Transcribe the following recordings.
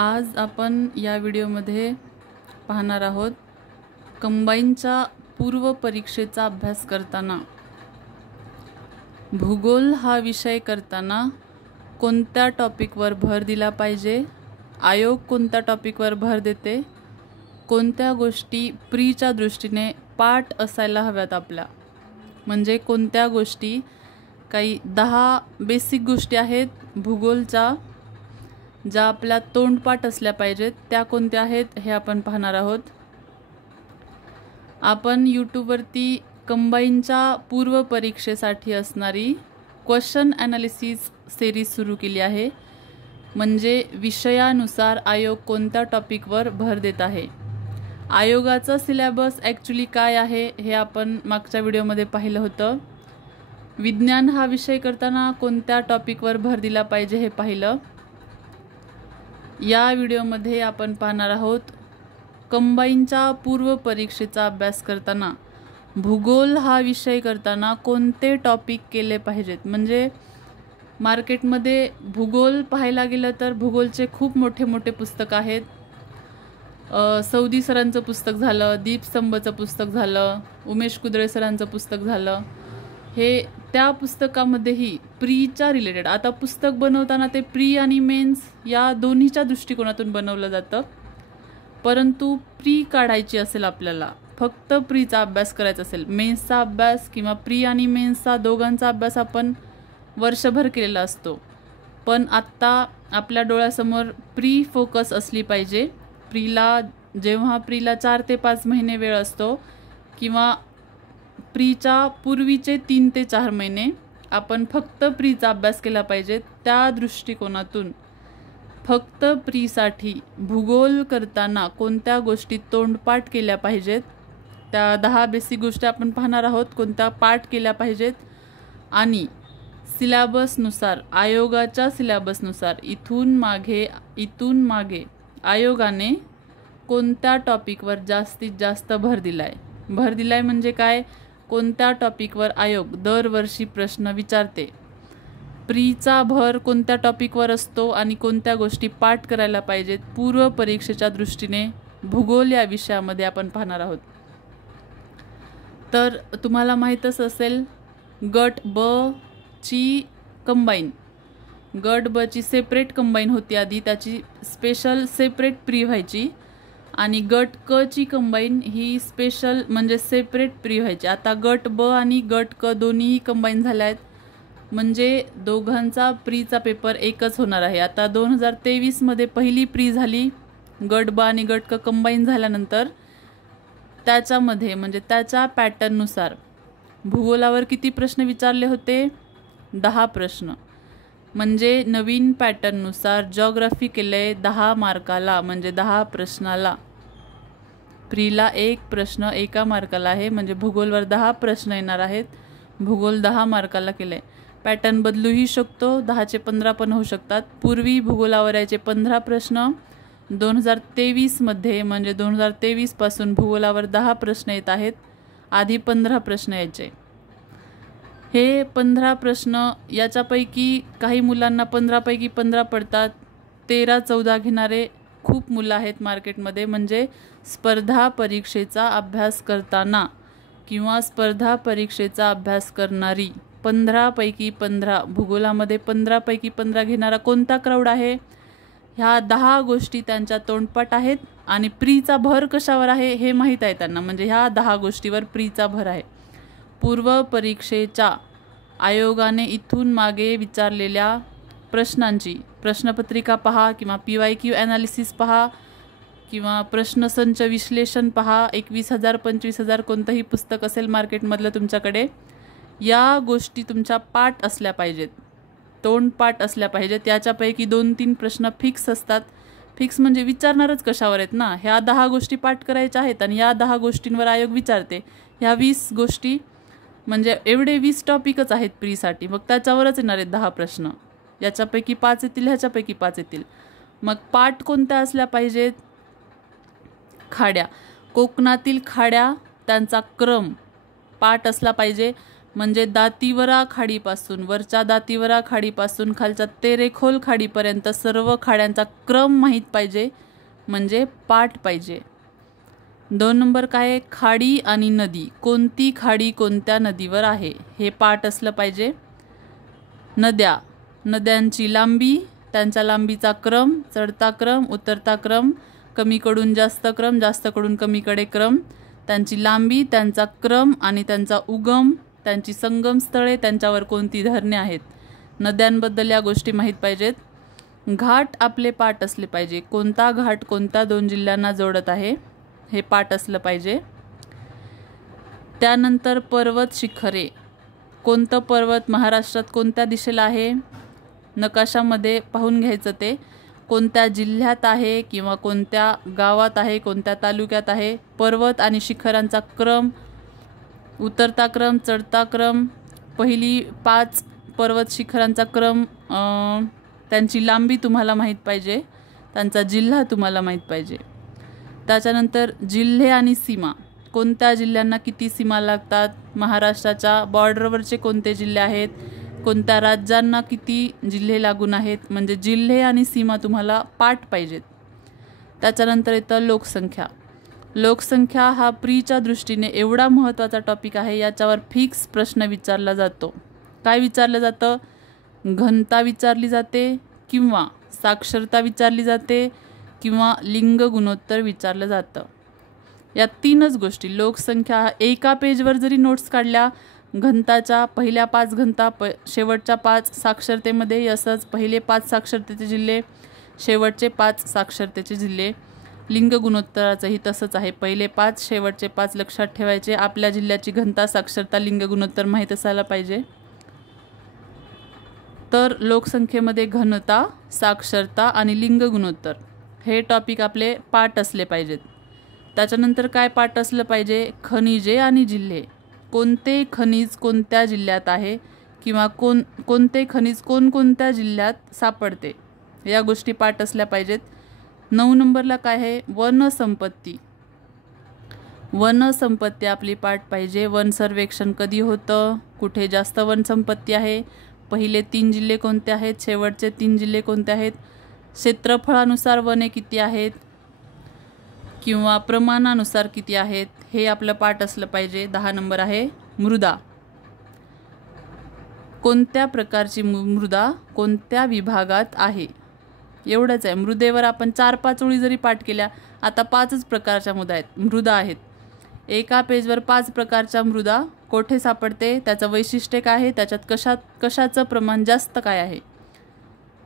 आज आपण या व्हिडिओमध्ये पाहणार आहोत कंबाईनच्या पूर्व परीक्षेचा अभ्यास करताना भूगोल हा विषय करताना कोणत्या टॉपिकवर भर दिला पाहिजे, आयोग कोणत्या टॉपिकवर भर देते, कोणत्या गोष्टी प्रीच्या दृष्टीने पाठ असायला हव्यात आपल्या, म्हणजे कोणत्या गोष्टी काही 10 बेसिक गोष्टी आहेत भूगोलच्या ज्या आपल्या तोंडपाठ असल्या पाहिजेत, त्या कोणत्या आहेत हे आपण पाहणार आहोत। आपण यूट्यूबवरती कंबाईनच्या पूर्व परीक्षेसाठी असणारी क्वेश्चन ॲनालिसिस सिरीज सुरू केली आहे, म्हणजे विषयानुसार आयोग कोणत्या टॉपिकवर भर देत आहे। आयोगाचा सिलेबस ॲक्च्युली काय आहे हे आपण मागच्या व्हिडिओमध्ये पाहिलं होतं। विज्ञान हा विषय करताना कोणत्या टॉपिकवर भर दिला पाहिजे हे पाहिलं। या व्हिडिओमध्ये आपण पाहणार आहोत कंबाईनच्या पूर्व परीक्षेचा अभ्यास करताना भूगोल हा विषय करताना कोणते टॉपिक केले पाहिजेत। म्हणजे मार्केटमध्ये भूगोल पाहायला गेलं तर भूगोलचे खूप मोठे मोठे पुस्तक आहेत। सौदी सरांचं पुस्तक झालं, दीप स्तंभचं पुस्तक झालं, उमेश कुदळे सरांचं पुस्तक झालं, हे त्या पुस्तकामध्येही प्रीच्या रिलेटेड, आता पुस्तक बनवताना ते प्री आणि मेन्स या दोन्हीच्या दृष्टिकोनातून बनवलं जातं, परंतु प्री काढायची असेल आपल्याला, फक्त प्रीचा अभ्यास करायचा असेल, मेन्सचा अभ्यास किंवा प्री आणि मेन्सचा दोघांचा अभ्यास आपण वर्षभर केलेला असतो, पण आत्ता आपल्या डोळ्यासमोर प्री फोकस असली पाहिजे। प्रीला जेव्हा प्रीला 4 ते 5 महिने वेळ असतो किंवा प्रीच्या पूर्वीचे 3 ते 4 महिने आपण फक्त प्रीचा अभ्यास केला पाहिजे। त्या दृष्टिकोनातून फक्त प्रीसाठी भूगोल करताना कोणत्या गोष्टी तोंडपाठ केल्या पाहिजेत, त्या 10 बेसिक गोष्टी आपण पाहणार आहोत, कोणत्या पाठ केल्या पाहिजेत आणि सिलेबसनुसार, आयोगाच्या सिलेबसनुसार इथून मागे आयोगाने कोणत्या टॉपिकवर जास्तीत जास्त भर दिलाय। भर दिलाय म्हणजे काय, कोणत्या टॉपिकवर आयोग दरवर्षी प्रश्न विचारते, प्रीचा भर कोणत्या टॉपिकवर असतो आणि कोणत्या गोष्टी पाठ करायला पाहिजेत पूर्व परीक्षेच्या दृष्टीने भूगोल या विषयामध्ये आपण पाहणार आहोत। तर तुम्हाला माहीतच असेल गट ब ची कंबाईन, गट ब ची सेपरेट कंबाईन होती आधी, त्याची स्पेशल सेपरेट प्री व्हायची, आणि गट क ची कंबाईन ही स्पेशल म्हणजे सेपरेट प्री व्हायची। आता गट ब आणि गट क दोन्ही कंबाईन झाल्या आहेत, म्हणजे दोघांचा प्रीचा पेपर एकच होणार आहे। आता 2023 मध्ये पहिली प्री झाली, गट ब आणि गट क कंबाईन झाल्यानंतर त्याच्यामध्ये म्हणजे त्याच्या पॅटर्ननुसार भूगोलावर किती प्रश्न विचारले होते, 10 प्रश्न, म्हणजे नवीन पॅटर्ननुसार जिओग्राफी केले 10 मार्काला, म्हणजे 10 प्रश्नाला। प्रीला 1 प्रश्न 1 मार्काला आहे, म्हणजे भूगोलवर 10 प्रश्न येणार आहेत। भूगोल 10 मार्काला केले, पॅटर्न बदलूही शकतो, 10 चे 15 पण होऊ शकतात। पूर्वी भूगोलावर यायचे 15 प्रश्न, 2023 मध्ये म्हणजे 2023 पासून भूगोलावर 10 प्रश्न येत आहेत, आधी 15 प्रश्न यायचे। हे 15 प्रश्न याच्यापैकी काही मुलांना 15 पैकी 15 पडतात, 13-14 घेणारे खूप मुलं आहेत मार्केटमध्ये। म्हणजे स्पर्धा परीक्षेचा अभ्यास करताना किंवा स्पर्धा परीक्षेचा अभ्यास करणारी 15 पैकी 15 भूगोलामध्ये 15 पैकी 15 घेणारा कोणता क्राऊड आहे, ह्या 10 गोष्टी त्यांच्या तोंडपाठ आहेत आणि प्रीचा भर कशावर आहे हे माहीत आहे त्यांना, म्हणजे ह्या 10 गोष्टीवर प्रीचा भर आहे। पूर्व परीक्षेच्या आयोगाने इथून मागे विचारलेल्या प्रश्नांची प्रश्नपत्रिका पहा किंवा PYQ ॲनालिसिस पहा किंवा प्रश्नसंच विश्लेषण पहा, 21,000 25,000 कोणतंही पुस्तक असेल मार्केटमधलं तुमच्याकडे, या गोष्टी तुमच्या पाठ असल्या पाहिजेत, तोंडपाठ असल्या पाहिजेत। याच्यापैकी 2-3 प्रश्न फिक्स असतात, फिक्स म्हणजे विचारणारच कशावर आहेत ना, ह्या 10 गोष्टी पाठ करायच्या आहेत आणि या 10 गोष्टींवर आयोग विचारते। ह्या 20 गोष्टी म्हणजे एवढे 20 टॉपिकच आहेत प्रीसाठी, मग त्याच्यावरच येणार आहेत 10 प्रश्न, याच्यापैकी 5 येतील, ह्याच्यापैकी 5 येतील। मग पाठ कोणत्या असल्या पाहिजेत, खाड्या, कोकणातील खाड्या, त्यांचा क्रम पाठ असला पाहिजे। म्हणजे दातिवरा खाडीपासून, वरच्या दातिवरा खाडीपासून खालच्या तेरेखोल खाडीपर्यंत सर्व खाड्यांचा क्रम माहीत पाहिजे, म्हणजे पाठ पाहिजे. 2 नंबर काय आहे, खाडी आणि नदी, कोणती खाडी कोणत्या नदीवर आहे हे पाठ असलं पाहिजे. नद्या, नद्यांची लांबी, त्यांच्या लांबीचा क्रम, चढता क्रम, उतरता क्रम, कमीकडून जास्त क्रम, जास्तकडून कमीकडे क्रम, त्यांची लांबी, त्यांचा क्रम आणि त्यांचा उगम, त्यांची संगमस्थळे, त्यांच्यावर कोणती धरणे आहेत, नद्यांबद्दल या गोष्टी माहीत पाहिजेत. घाट आपले पाठ असले पाहिजे, कोणता घाट कोणत्या 2 जिल्ह्यांना जोडत आहे हे पाठ असलं पाहिजे. त्यानंतर पर्वत शिखरे, कोणतं पर्वत महाराष्ट्रात कोणत्या दिशेला आहे, नकाशामध्ये पाहून घ्यायचं, ते कोणत्या जिल्ह्यात आहे किंवा कोणत्या गावात आहे, कोणत्या तालुक्यात आहे. पर्वत आणि शिखरांचा क्रम, उतरता क्रम, चढता क्रम, पहिली 5 पर्वत शिखरांचा क्रम, त्यांची लांबी तुम्हाला माहीत पाहिजे, त्यांचा जिल्हा तुम्हाला माहीत पाहिजे. त्याच्यानंतर जिल्हे आणि सीमा, कोणत्या जिल्ह्यांना किती सीमा लागतात, महाराष्ट्राच्या बॉर्डरवरचे कोणते जिल्हे आहेत, कोणत्या राज्यांना किती जिल्हे लागून आहेत, म्हणजे जिल्हे आणि सीमा तुम्हाला पाठ पाहिजेत. त्याच्यानंतर येतं लोकसंख्या. लोकसंख्या हा प्रीच्या दृष्टीने एवढा महत्त्वाचा टॉपिक आहे, याच्यावर फिक्स प्रश्न विचारला जातो. काय विचारलं जातं, घनता विचारली जाते किंवा साक्षरता विचारली जाते किंवा लिंग गुणोत्तर विचारलं जातं. या 3च गोष्टी, लोकसंख्या एका पेजवर जरी नोट्स काढल्या, घनताच्या पहिल्या 5 घनता, शेवटच्या 5 साक्षरतेमध्ये, असंच पहिले 5 साक्षरतेचे जिल्हे, शेवटचे 5 साक्षरतेचे जिल्हे. लिंग गुणोत्तराचंही तसंच आहे, पहिले 5 शेवटचे 5 लक्षात ठेवायचे. आपल्या जिल्ह्याची घनता, साक्षरता, लिंग गुणोत्तर माहीत असायला पाहिजे. तर लोकसंख्येमध्ये घनता, साक्षरता आणि लिंग गुणोत्तर हे टॉपिक आपले पाठ असले पाहिजेत. त्याच्यानंतर काय पाठ असलं पाहिजे, खनिजे आणि जिल्हे, कोणते खनिज कोणत्या जिल्ह्यात आहे किंवा कोणते खनिज कोणकोणत्या जिल्ह्यात सापडते, या गोष्टी पाठ असल्या पाहिजेत. 9 नंबरला काय आहे, वनसंपत्ती. वनसंपत्ती आपली पाठ पाहिजे. वन सर्वेक्षण कधी होतं, कुठे जास्त वनसंपत्ती आहे, पहिले 3 जिल्हे कोणते आहेत, शेवटचे 3 जिल्हे कोणते आहेत, क्षेत्रफळानुसार वने किती आहेत किंवा प्रमाणानुसार किती आहेत, हे आपलं पाठ असलं पाहिजे. 10 नंबर आहे मृदा. कोणत्या प्रकारची मृदा कोणत्या विभागात आहे, एवढंच आहे. मृदेवर आपण 4-5 ओळी जरी पाठ केल्या, आता 5च प्रकारच्या मृदा आहेत. एका पेजवर 5 प्रकारच्या मृदा कोठे सापडते, त्याचं वैशिष्ट्य काय आहे, त्याच्यात कशाचं प्रमाण जास्त काय आहे,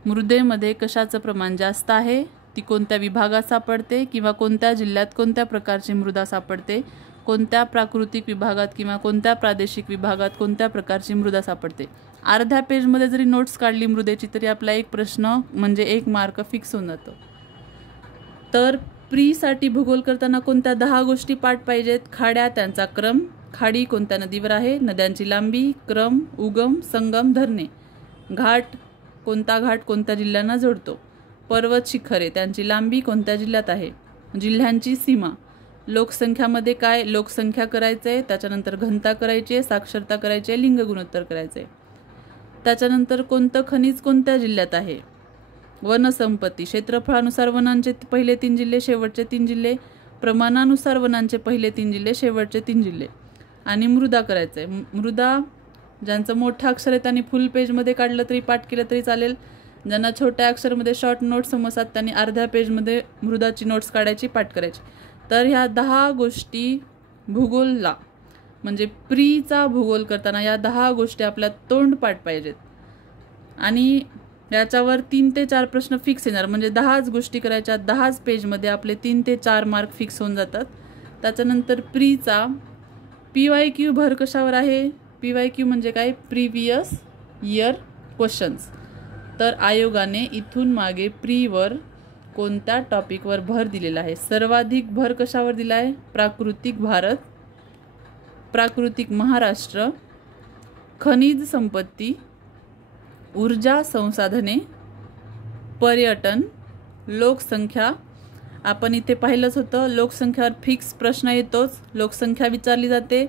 मृदेमध्ये कशाचं प्रमाण जास्त आहे, ती कोणत्या विभागात सापडते किंवा कोणत्या जिल्ह्यात कोणत्या प्रकारची मृदा सापडते, कोणत्या प्राकृतिक विभागात किंवा कोणत्या प्रादेशिक विभागात कोणत्या प्रकारची मृदा सापडते. अर्ध्या पेजमध्ये जरी नोट्स काढली मृदेची तरी आपला एक प्रश्न म्हणजे 1 मार्क फिक्स होऊन जातो. तर प्रीसाठी भूगोल करताना कोणत्या 10 गोष्टी पाठ पाहिजेत, खाड्या, त्यांचा क्रम, खाडी कोणत्या नदीवर आहे, नद्यांची लांबी, क्रम, उगम, संगम, धरणे, घाट, कोणता घाट कोणत्या जिल्ह्यांना जोडतो, पर्वत शिखरे, त्यांची लांबी कोणत्या जिल्ह्यात आहे, जिल्ह्यांची सीमा, लोकसंख्यामध्ये काय, लोकसंख्या करायचे, त्याच्यानंतर घनता करायची, साक्षरता करायची, लिंग गुणोत्तर करायचे. त्याच्यानंतर कोणतं खनिज कोणत्या जिल्ह्यात आहे, वनसंपत्ती, क्षेत्रफळानुसार वनांचे पहिले 3 जिल्हे, शेवटचे 3 जिल्हे, प्रमाणानुसार वनांचे पहिले 3 जिल्हे, शेवटचे 3 जिल्हे, आणि मृदा करायचे. मृदा ज्यांचं मोठं अक्षर आहे त्यांनी फुल पेजमध्ये काढलं तरी पाठ केलं तरी चालेल, ज्यांना छोट्या अक्षरमध्ये शॉर्ट नोट्स समजतात त्यांनी अर्ध्या पेजमध्ये मृदाची नोट्स काढायची, पाठ करायची. तर ह्या 10 गोष्टी भूगोलला म्हणजे प्रीचा भूगोल करताना या 10 गोष्टी आपल्या तोंडपाठ पाहिजेत आणि याच्यावर 3 ते 4 प्रश्न फिक्स येणार. म्हणजे 10च गोष्टी करायच्या, 10च पेजमध्ये आपले 3 ते 4 मार्क फिक्स होऊन जातात. त्याच्यानंतर प्रीचा PYQ भर कशावर आहे, PYQ म्हणजे काय, प्रिव्हियस इयर क्वेश्चन्स. तर आयोगाने इथून मागे प्रीवर कोणत्या टॉपिकवर भर दिलेला आहे, सर्वाधिक भर कशावर दिला आहे, प्राकृतिक भारत, प्राकृतिक महाराष्ट्र, खनिज संपत्ती, ऊर्जा संसाधने, पर्यटन, लोकसंख्या. आपण इथे पाहिलंच होतं, लोकसंख्यावर फिक्स प्रश्न येतोच, लोकसंख्या विचारली जाते,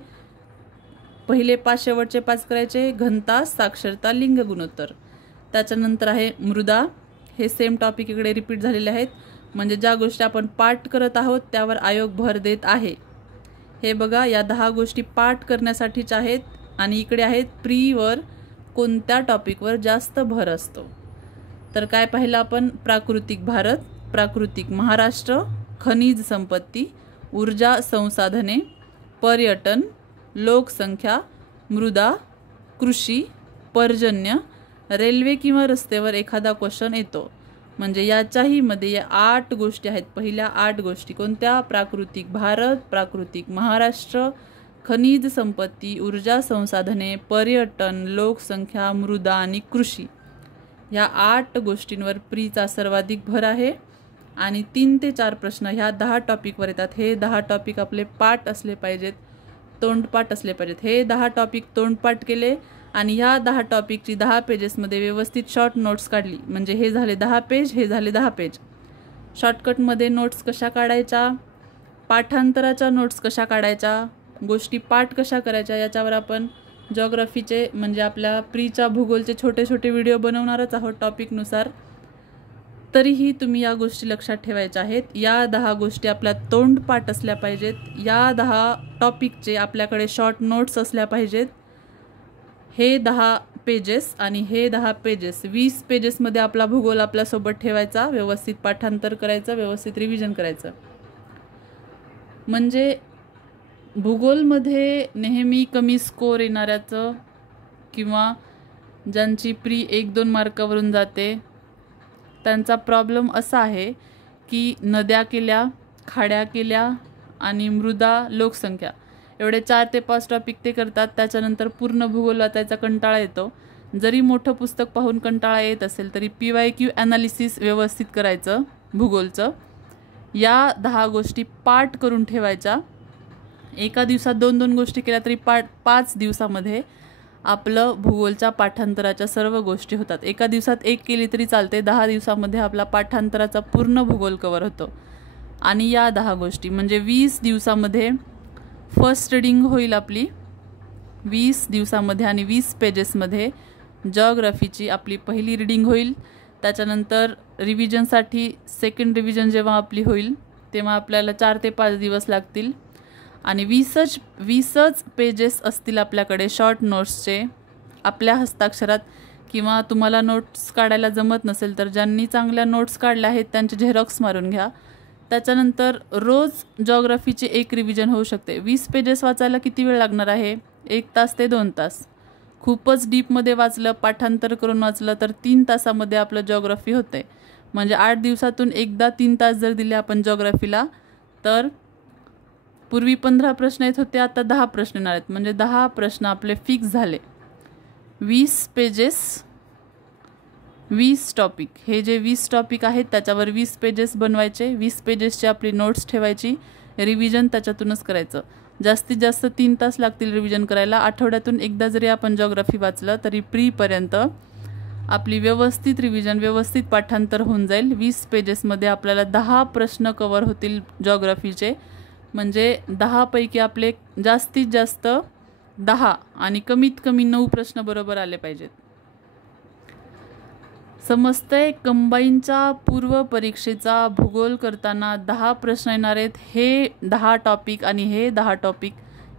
पहिले 5 शेवटचे 5 करायचे. घनता, साक्षरता, लिंग गुणोत्तर. त्याच्यानंतर आहे मृदा. हे सेम टॉपिक इकडे रिपीट झालेले आहेत. म्हणजे ज्या गोष्टी आपण पाठ करत आहोत त्यावर आयोग भर देत आहे. हे बघा, या 10 गोष्टी पाठ करण्यासाठीच आहेत. आणि इकडे आहेत प्रीवर कोणत्या टॉपिकवर जास्त भर असतो. तर काय पाहिलं आपण? प्राकृतिक भारत, प्राकृतिक महाराष्ट्र, खनिज संपत्ती, ऊर्जा संसाधने, पर्यटन, लोकसंख्या, मृदा, कृषी, पर्जन्य, रेल्वे किंवा रस्त्यावर एखादा क्वेश्चन येतो. म्हणजे याच्याही मध्ये या 8 गोष्टी आहेत. पहिल्या 8 गोष्टी कोणत्या? प्राकृतिक भारत, प्राकृतिक महाराष्ट्र, खनिज संपत्ती, ऊर्जा संसाधने, पर्यटन, लोकसंख्या, मृदा आणि कृषी. ह्या 8 गोष्टींवर प्रीचा सर्वाधिक भर आहे. आणि 3 ते 4 प्रश्न ह्या 10 टॉपिकवर येतात. हे 10 टॉपिक आपले पाठ असले पाहिजेत, तोंडपाठ असले पाहिजेत. हे 10 टॉपिक तोंडपाठ केले आणि ह्या 10 टॉपिकची 10 पेजेसमध्ये व्यवस्थित शॉर्ट नोट्स काढली. म्हणजे हे झाले 10 पेज, हे झाले 10 पेज. शॉर्टकटमध्ये नोट्स कशा काढायच्या, पाठांतराच्या नोट्स कशा काढायच्या, गोष्टी पाठ कशा करायच्या, याच्यावर आपण जॉग्राफीचे म्हणजे आपल्या प्रीच्या भूगोलचे छोटे छोटे व्हिडिओ बनवणारच आहोत टॉपिकनुसार. तरीही तुम्ही या गोष्टी लक्षात ठेवायच्या आहेत. या 10 गोष्टी आपल्या तोंडपाठ असल्या पाहिजेत. या 10 टॉपिकचे आपल्याकडे शॉर्ट नोट्स असल्या पाहिजेत. हे 10 पेजेस आणि हे 10 पेजेस 20 पेजेसमध्ये आपला भूगोल आपल्यासोबत ठेवायचा, व्यवस्थित पाठांतर करायचं, व्यवस्थित रिव्हिजन करायचं. म्हणजे भूगोलमध्ये नेहमी कमी स्कोर येणाऱ्याचं किंवा ज्यांची प्री 1-2 मार्कावरून जाते त्यांचा प्रॉब्लेम असा आहे की नद्या केल्या, खाड्या केल्या आणि मृदा, लोकसंख्या एवढे 4 ते 5 टॉपिक ते करतात. त्याच्यानंतर पूर्ण भूगोल वाचायचा कंटाळा येतो. जरी मोठं पुस्तक पाहून कंटाळा येत असेल तरी PYQ ॲनालिसिस व्यवस्थित करायचं भूगोलचं. या 10 गोष्टी पाठ करून ठेवायच्या. एका दिवसात 2-2 गोष्टी केल्या तरी 5 दिवसामध्ये आपलं भूगोलच्या पाठांतराच्या सर्व गोष्टी होतात. एका दिवसात 1 केली तरी चालते. 10 दिवसामध्ये आपला पाठांतराचा पूर्ण भूगोल कव्हर होतो. आणि या 10 गोष्टी म्हणजे 20 दिवसामध्ये फर्स्ट रीडिंग होईल आपली. 20 दिवसामध्ये आणि 20 पेजेसमध्ये जॉग्राफीची आपली पहिली रीडिंग होईल. त्याच्यानंतर रिव्हिजनसाठी सेकंड रिव्हिजन जेव्हा आपली होईल तेव्हा आपल्याला 4 ते 5 दिवस लागतील. आणि 20च पेजेस असतील आपल्याकडे शॉर्ट नोट्सचे आपल्या हस्ताक्षरात. किंवा तुम्हाला नोट्स काढायला जमत नसेल तर ज्यांनी चांगल्या नोट्स काढल्या आहेत त्यांचे झेरॉक्स मारून घ्या. त्याच्यानंतर रोज जॉग्राफीचे 1 रिव्हिजन होऊ शकते. 20 पेजेस वाचायला किती वेळ लागणार आहे? 1 तास ते 2 तास. खूपच डीपमध्ये वाचलं, पाठांतर करून वाचलं तर 3 तासामध्ये आपलं जॉग्राफी होते. म्हणजे 8 दिवसातून एकदा 3 तास जर दिले आपण जॉग्राफीला तर पूर्वी 15 प्रश्न येत होते, आता 10 प्रश्न येणार आहेत. म्हणजे 10 प्रश्न आपले फिक्स झाले. 20 पेजेस 20 टॉपिक. हे जे 20 टॉपिक आहेत त्याच्यावर 20 पेजेस बनवायचे. 20 पेजेसची आपली नोट्स ठेवायची. रिव्हिजन त्याच्यातूनच करायचं. जास्तीत जास्त 3 तास लागतील रिव्हिजन करायला. आठवड्यातून एकदा जरी आपण जॉग्राफी वाचलं तरी प्रीपर्यंत आपली व्यवस्थित रिव्हिजन, व्यवस्थित पाठांतर होऊन जाईल. 20 पेजेसमध्ये आपल्याला 10 प्रश्न कव्हर होतील जॉग्राफीचे. म्हणजे 10 पैकी आपले जास्तीत जास्त 10 आणि कमीत कमी 9 प्रश्न बरोबर आले पाहिजेत. समजतंय? कंबाईनच्या पूर्व परीक्षेचा भूगोल करताना 10 प्रश्न येणार आहेत. हे 10 टॉपिक आणि हे 10 टॉपिक,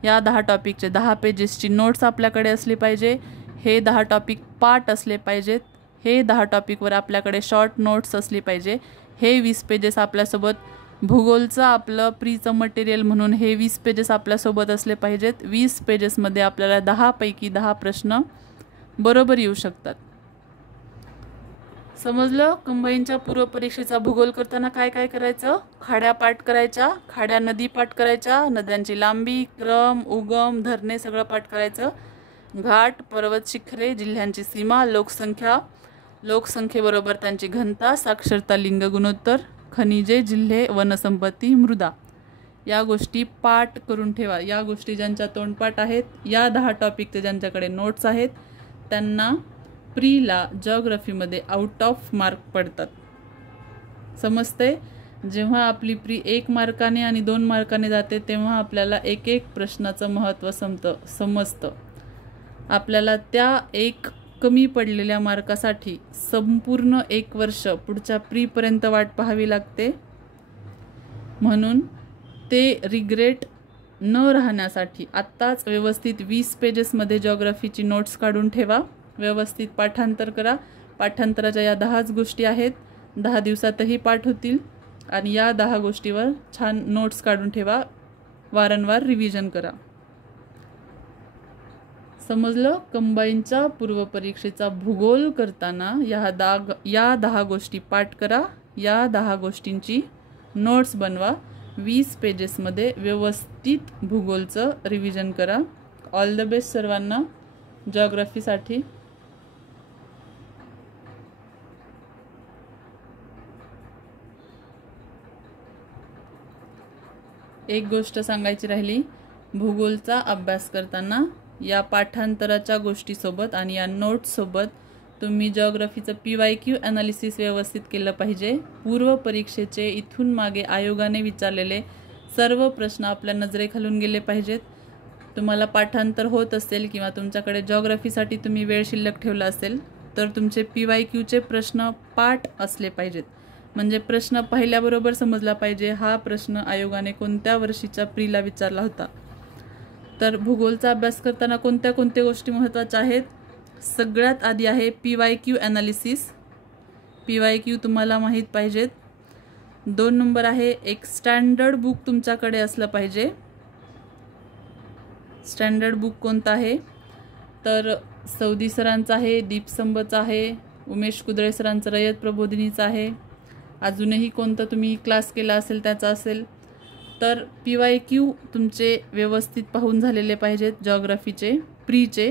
या 10 टॉपिकचे 10 पेजेसची नोट्स आपल्याकडे असली पाहिजे. हे 10 टॉपिक पाठ असले पाहिजेत. हे 10 टॉपिकवर आपल्याकडे शॉर्ट नोट्स असली पाहिजे. हे 20 पेजेस आपल्यासोबत भूगोलचं आपलं प्रीचं मटेरियल म्हणून हे 20 पेजेस आपल्यासोबत असले पाहिजेत. 20 पेजेसमध्ये आपल्याला 10 पैकी 10 प्रश्न बरोबर येऊ शकतात. समजलं? कंबाईनच्या पूर्व परीक्षेचा भूगोल करताना काय काय करायचं? खाड्या पाठ करायच्या, खाड्या नदी पाठ करायच्या, नद्यांची लांबी, क्रम, उगम, धरणे सगळं पाठ करायचं. घाट, पर्वत शिखरे, जिल्ह्यांची सीमा, लोकसंख्या, लोकसंख्येबरोबर त्यांची घनता, साक्षरता, लिंग गुणोत्तर, खनिजे, जिल्हे, वनसंपत्ती, मृदा. या गोष्टी पाठ करून ठेवा. या गोष्टी ज्यांच्या तोंडपाठ आहेत, या 10 टॉपिकचे ज्यांच्याकडे नोट्स आहेत त्यांना प्रीला जॉग्राफीमध्ये आउट ऑफ मार्क पडतात. समजते? जेव्हा आपली प्री 1 मार्काने आणि 2 मार्काने जाते तेव्हा आपल्याला एक एक प्रश्नाचं महत्त्व समजतं. आपल्याला त्या एक कमी पडलेल्या मार्कासाठी संपूर्ण 1 वर्ष पुढच्या प्रीपर्यंत वाट पाहावी लागते. म्हणून ते रिग्रेट न राहण्यासाठी आत्ताच व्यवस्थित 20 पेजेसमध्ये जिओग्राफीची नोट्स काढून ठेवा. व्यवस्थित पाठांतर करा. पाठांतराच्या या 10च गोष्टी आहेत. 10 दिवसातही पाठ होतील आणि या 10 गोष्टीवर छान नोट्स काढून ठेवा. वारंवार रिव्हिजन करा. समजलं? कंबाईनच्या पूर्वपरीक्षेचा भूगोल करताना या 10 गोष्टी पाठ करा. या 10 गोष्टींची नोट्स बनवा. 20 पेजेसमध्ये व्यवस्थित भूगोलचं रिव्हिजन करा. ऑल द बेस्ट सर्वांना जिओग्राफीसाठी. एक गोष्ट सांगायची राहिली, भूगोलचा अभ्यास करताना या पाठांतराच्या गोष्टीसोबत आणि या नोट्ससोबत तुम्ही जिओग्राफीचं PYQ ॲनालिसिस व्यवस्थित केलं पाहिजे. पूर्व परीक्षेचे इथून मागे आयोगाने विचारलेले सर्व प्रश्न आपल्या नजरेखालून गेले पाहिजेत. तुम्हाला पाठांतर होत असेल किंवा तुमच्याकडे जिओग्राफीसाठी तुम्ही वेळ शिल्लक ठेवला असेल तर तुमचे PYQचे प्रश्न पाठ असले पाहिजेत. म्हणजे प्रश्न पाहिल्याबरोबर समजला पाहिजे हा प्रश्न आयोगाने कोणत्या वर्षीच्या प्रीला विचारला होता. तर भूगोलचा अभ्यास करताना कोणत्या गोष्टी महत्त्वाच्या आहेत? सगळ्यात आधी आहे PYQ ॲनालिसिस. PYQ तुम्हाला माहीत पाहिजेत. 2 नंबर आहे एक स्टँडर्ड बुक तुमच्याकडे असलं पाहिजे. स्टँडर्ड बुक कोणतं आहे? तर सौदी सरांचं आहे, दीपसंबचं आहे, उमेश कुदळे सरांचं रयत प्रबोधिनीचं आहे. अजूनही कोणतं तुम्ही क्लास केला असेल त्याचा असेल तर PYQ तुमचे व्यवस्थित पाहून झालेले पाहिजेत जिओग्राफीचे प्रीचे.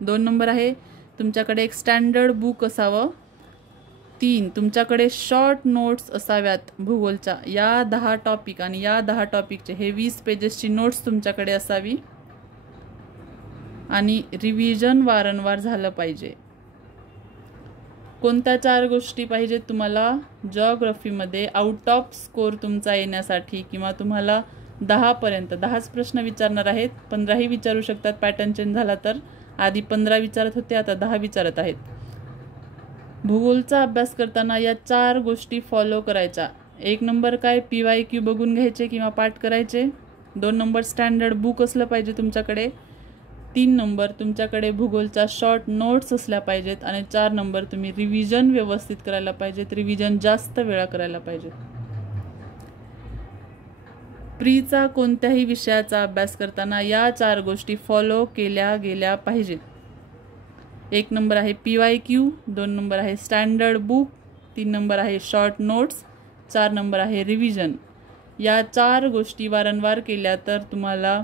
2 नंबर आहे तुमच्याकडे एक स्टँडर्ड बुक असावं. 3 तुमच्याकडे शॉर्ट नोट्स असाव्यात भूगोलच्या. या 10 टॉपिक आणि या 10 टॉपिकचे हे 20 पेजेसची नोट्स तुमच्याकडे असावी. आणि रिव्हिजन वारंवार झालं पाहिजे. कोणत्या 4 गोष्टी पाहिजेत तुम्हाला जिओग्राफीमध्ये आउट ऑफ स्कोर तुमचा येण्यासाठी किंवा तुम्हाला 10पर्यंत 10च प्रश्न विचारणार आहेत. 15ही विचारू शकतात पॅटर्न चेंज झाला तर. आधी 15 विचारत होते, आता 10 विचारत आहेत. भूगोलचा अभ्यास करताना या 4 गोष्टी फॉलो करायच्या. 1 नंबर काय? PYQ बघून घ्यायचे किंवा पाठ करायचे. 2 नंबर स्टँडर्ड बुक असलं पाहिजे तुमच्याकडे. 3 नंबर तुमच्याकडे भूगोलच्या शॉर्ट नोट्स असल्या पाहिजेत. आणि 4 नंबर तुम्ही रिव्हिजन व्यवस्थित करायला पाहिजेत. रिव्हिजन जास्त वेळा करायला पाहिजेत. प्रीचा कोणत्याही विषयाचा अभ्यास करताना या 4 गोष्टी फॉलो केल्या गेल्या पाहिजेत. 1 नंबर आहे PYQ, 2 नंबर आहे स्टँडर्ड बुक, 3 नंबर आहे शॉर्ट नोट्स, 4 नंबर आहे रिव्हिजन. या 4 गोष्टी वारंवार केल्या तर तुम्हाला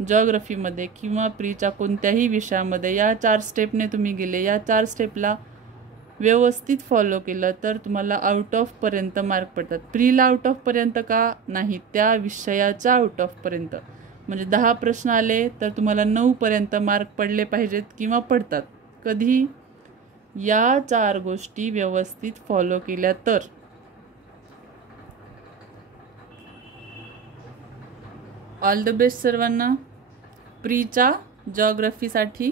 जिओग्राफीमध्ये किंवा प्रीच्या कोणत्याही विषयामध्ये या 4 स्टेपने तुम्ही गेले, या 4 स्टेपला व्यवस्थित फॉलो केलं तर तुम्हाला आउट ऑफ पर्यंत मार्क पडतात. प्रीला आउट ऑफ पर्यंत का नाही, त्या विषयाच्या आउट ऑफ पर्यंत. म्हणजे 10 प्रश्न आले तर तुम्हाला 9 पर्यंत मार्क पडले पाहिजेत किंवा पडतात. कधी? या 4 गोष्टी व्यवस्थित फॉलो केल्या तर. ऑल द बेस्ट सर्वांना प्रीच्या जिओग्राफीसाठी.